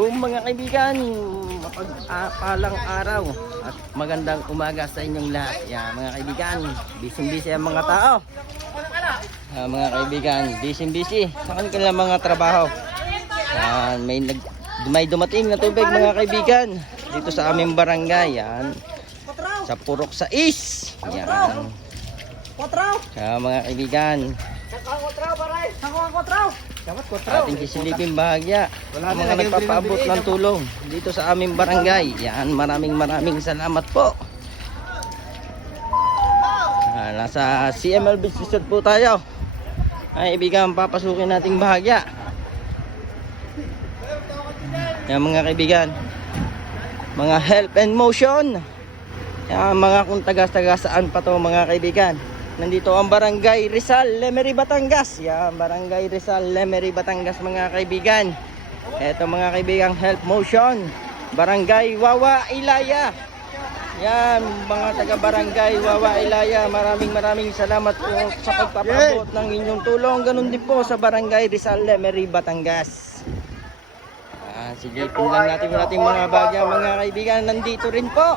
Boom mga kaibigan, mapagpalang araw at magandang umaga sa inyong lahat. Yan mga kaibigan, busy-busy ang mga tao. Mga kaibigan, busy-busy sa kanilang mga trabaho. Yan, may dumating na tubig mga kaibigan dito sa aming barangay. Yan, sa Purok 6. Yan. Mga kaibigan, ating kisilipin bahagya ang mga nagpapaabot ng tulong dito sa aming barangay. Yan, maraming salamat po. Nasa CML Beach Resort po tayo. Ay kaibigan, papasukin nating bahagya. Yan mga kaibigan, mga help and motion. Yan, mga kung taga saan pa to mga kaibigan. Nandito ang Barangay Rizal, Lemery, Batangas. Yan, Barangay Rizal, Lemery, Batangas mga kaibigan. Ito mga kaibigang help motion. Barangay Wawa Ilaya. Yan, mga taga Barangay Wawa Ilaya. Maraming salamat po sa pagpapaabot ng inyong tulong. Ganun din po sa Barangay Rizal, Lemery, Batangas. Silipin lang natin mga bagya mga kaibigan. Nandito rin po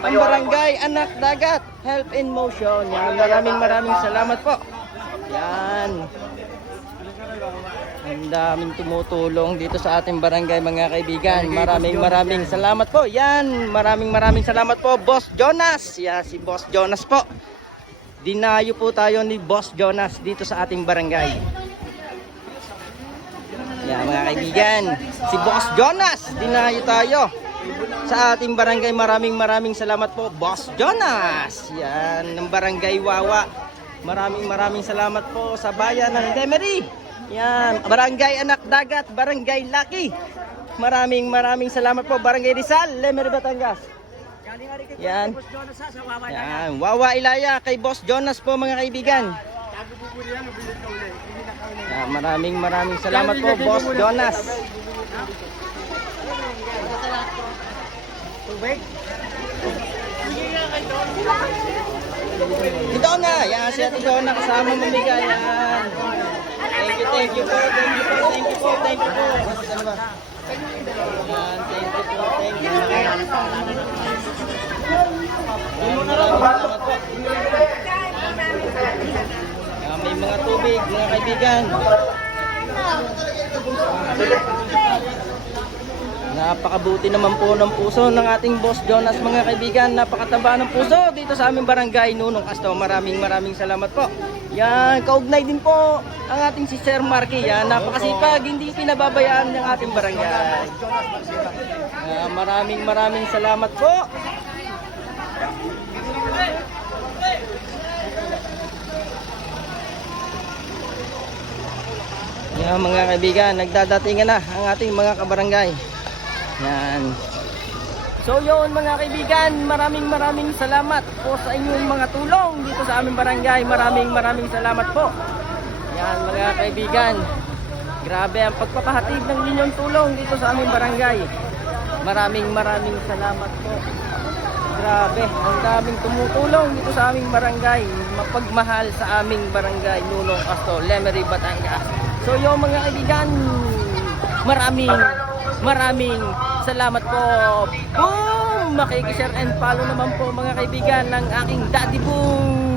ang Barangay Anak Dagat Help in Motion. Yan, maraming salamat po. Yan, ang daming tumutulong dito sa ating barangay mga kaibigan. Maraming salamat po. Yan, maraming salamat po Boss Jonas. Yan, si Boss Jonas po. Dinayo po tayo ni Boss Jonas dito sa ating barangay. Yan mga kaibigan, si Boss Jonas, dinayo tayo sa ating barangay. Maraming salamat po Boss Jonas. Yan, ng Barangay Wawa. Maraming salamat po sa bayan ng Lemery. Yan, Barangay Anak Dagat, Barangay Lucky. Maraming salamat po Barangay Rizal, Lemery, Batangas. Yan, yan, Wawa Ilaya kay Boss Jonas po mga kaibigan. Yan, maraming salamat po Boss Jonas. Ito na, yan si Ate Donna kasama mamigay. Yan. Thank you po. Yan, thank you po. Yan, thank you. Salamat po. Yan, may mga tubig mga kaibigan. Napakabuti naman po ng puso ng ating Boss Jonas mga kaibigan. Napakataba ng puso dito sa aming barangay Nunong Asto. Maraming salamat po. Yan, kaugnay din po ang ating si Sir Marky. Yan, napakasipag, hindi pinababayaan ng ating barangay. Yan, maraming salamat po. Yan mga kaibigan, nagdadatingan na ang ating mga kabarangay. Yan. So yun mga kaibigan, maraming salamat po sa inyong mga tulong dito sa aming barangay. Maraming salamat po. Yan mga kaibigan, grabe ang pagpapahatid ng inyong tulong dito sa aming barangay. Maraming salamat po. Grabe, ang daming tumutulong dito sa aming barangay. Mapagmahal sa aming barangay Nunong Asto, Lemery, Batangas. So yun mga kaibigan, maraming salamat po. Boom! Makikishare and follow naman po mga kaibigan ng aking Daddy Boom.